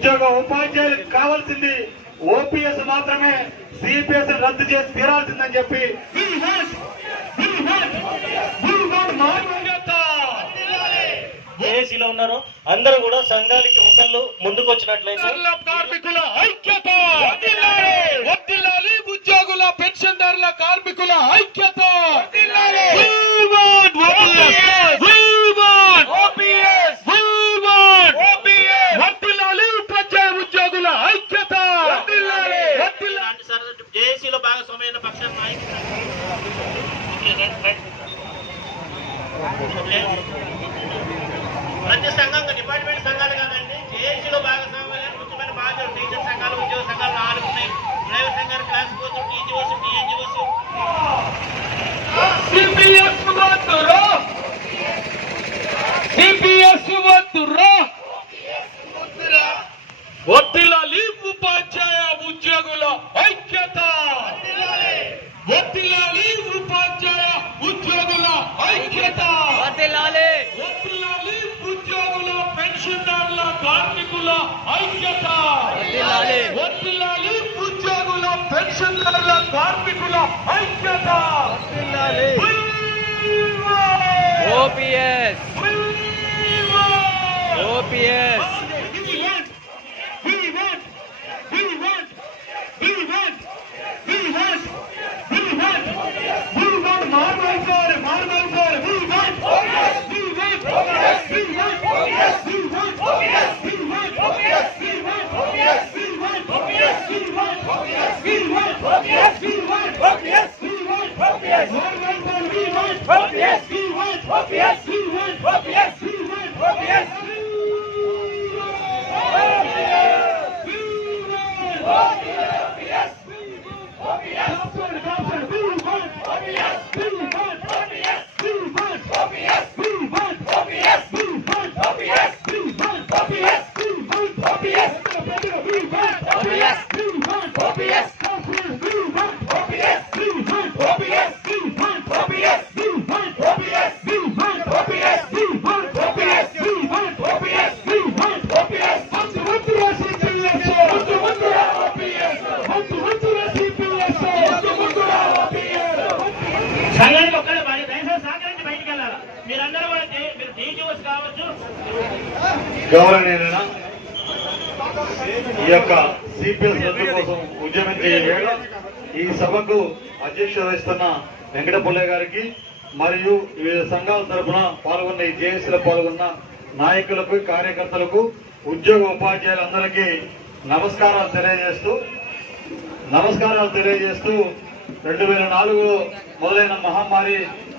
ఉద్యోగ ఉపాధ్యాయులకు కావాల్సింది ఓపీఎస్ మాత్రమే, సిపిఎస్ రద్దు చేసి తీరాల్సిందని చెప్పి ఏసీలో ఉన్నారు అందరూ కూడా సంఘానికి ఒకళ్ళు ముందుకు వచ్చినట్లయితే కార్మికుల ఐక్యత, వర్ధిల్లాలి ఉద్యోగుల పెన్షన్దారుల కార్మికుల ఐక్యత, వర్ధిల్లాలి ఉపాధ్యాయ ఉద్యోగుల ఐక్యత. జేఏసీలో భాగస్వామ్యమైన పక్షాన్ని నాయకులు ప్రతి సంఘంగా డిపార్ట్మెంట్ సంఘాలు కాదండి, జేఏసీలో భాగస్వామ్యాలు ముఖ్యమైన బాధ్యతలు టీచర్ సంఘాలు, ఉద్యోగ సంఘాలు 4 ఉన్నాయి. డ్రైవర్ సంఘాలు, క్లాస్ కోర్సు, టీజీఓస్, టీఎన్జీఓస్. వర్ధిల్లాలి ఉపాధ్యాయ ఉద్యోగుల ఐక్యత, వర్ధిల్లాలి ఉపాధ్యాయ ఉద్యోగుల ఐక్యత, వర్ధిల్లాలి ఉద్యోగుల పెన్షన్దారుల కార్మికుల ఐక్యత, వర్ధిల్లాలి ఉద్యోగుల పెన్షన్దారుల కార్మికుల ఐక్యత. ఓపీఎస్ ఓపీఎస్ సంఘానికి ఒక్కడే బాధ్యత. దయచేసి సహకరించి బయటికి వెళ్ళాలి. మీరందరూ కూడా మీరు టీజీఓస్ కావచ్చు. గౌరవనీయులైన ఈ యొక్క సిపిఎస్ రద్దు కోసం ఉద్యమించే వేళ ఈ సభకు అధ్యక్షత వహిస్తున్న వెంకటపుల్లయ్య గారికి మరియు వివిధ సంఘాల తరఫున పాల్గొన్న ఈ జేఏసీలో పాల్గొన్న నాయకులకు, కార్యకర్తలకు, ఉద్యోగ ఉపాధ్యాయులందరికీ నమస్కారాలు తెలియజేస్తూ 2004లో మొదలైన మహమ్మారి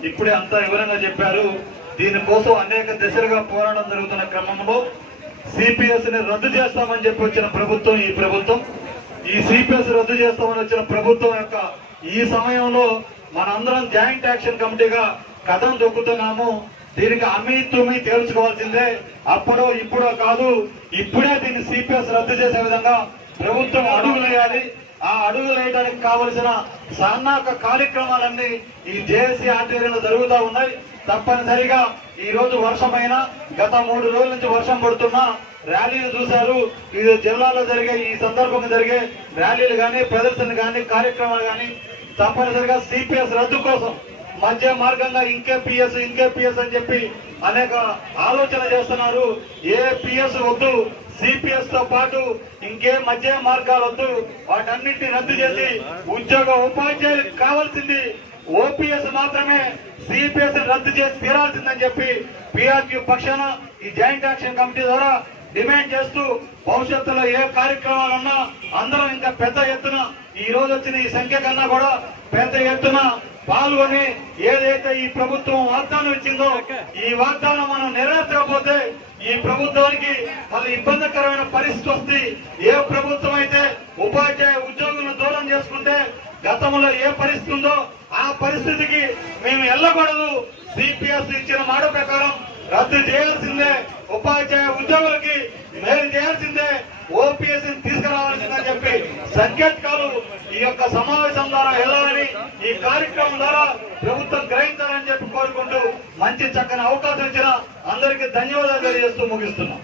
ఇప్పుడే అంతా వివరంగా చెప్పారు. దీనికోసం అనేక దశలుగా పోరాటం జరుగుతున్న క్రమంలో సిపిఎస్ ని రద్దు చేస్తామని చెప్పి వచ్చిన ప్రభుత్వం ఈ ప్రభుత్వం. ఈ సిపిఎస్ రద్దు చేస్తామని వచ్చిన ప్రభుత్వం యొక్క ఈ సమయంలో మనందరం జాయింట్ యాక్షన్ కమిటీగా కథం తొక్కుతున్నాము. దీనికి అమీ తుమి తేల్చుకోవాల్సిందే. అప్పుడో ఇప్పుడో కాదు, ఇప్పుడే దీన్ని సిపిఎస్ రద్దు చేసే విధంగా ప్రభుత్వం అడుగులేయాలి. ఆ అడుగులు వేయడానికి కావలసిన సన్నాహక కార్యక్రమాలన్నీ ఈ జేఏసీ ఆధ్వర్యంలో జరుగుతూ ఉన్నాయి. తప్పనిసరిగా ఈ రోజు వర్షమైనా, గత 3 రోజుల నుంచి వర్షం పడుతున్నా ర్యాలీలు చూశారు. ఇది జిల్లాలో జరిగే ఈ సందర్భంగా జరిగే ర్యాలీలు కానీ, ప్రదర్శనలు కానీ, కార్యక్రమాలు కానీ తప్పనిసరిగా సిపిఎస్ రద్దు కోసం మధ్య మార్గంగా ఇంకే పిఎస్ అని చెప్పి అనేక ఆలోచన చేస్తున్నారు. ఏ పిఎస్ వద్దు, సిపిఎస్ తో పాటు ఇంకే మధ్య మార్గాలు వద్దు, వాటన్నింటినీ రద్దు చేసి ఉద్యోగ ఉపాధ్యాయులకు కావాల్సింది ఓపీఎస్ మాత్రమే, సిపిఎస్ రద్దు చేసి తీరాల్సిందని చెప్పి పిఆర్క్యూ పక్షాన ఈ జాయింట్ యాక్షన్ కమిటీ ద్వారా డిమాండ్ చేస్తూ భవిష్యత్తులో ఏ కార్యక్రమాలున్నా అందరం ఇంకా పెద్ద ఎత్తున ఈ రోజు వచ్చిన ఈ సంఖ్య కన్నా కూడా పెద్ద ఎత్తున పాల్గొని ఏదైతే ఈ ప్రభుత్వం వాగ్దానం ఇచ్చిందో ఈ వాగ్దానం మనం నెరవేర్చకపోతే ఈ ప్రభుత్వానికి మళ్ళీ ఇబ్బందికరమైన పరిస్థితి వస్తుంది. ఏ ప్రభుత్వం అయితే ఉపాధ్యాయ ఉద్యోగులను దూరం చేసుకుంటే గతంలో ఏ పరిస్థితి ఉందో ఆ పరిస్థితికి మేము వెళ్ళకూడదు. సిపిఎస్ ఇచ్చిన మాట ప్రకారం రద్దు చేయాల్సిందే, ఉపాధ్యాయ ఉద్యోగులకి మేలు చేయాల్సిందే, ఓపీఎస్ తీసుకురావాల్సిందని చెప్పి సంకేతాలు ఈ యొక్క సమావేశం ద్వారా వెళ్ళాలని, ఈ కార్యక్రమం ద్వారా ప్రభుత్వం గ్రహించాలని చెప్పి కోరుకుంటూ మంచి చక్కని అవకాశం ఇచ్చిన అందరికీ ధన్యవాదాలు తెలియజేస్తూ ముగిస్తున్నాం.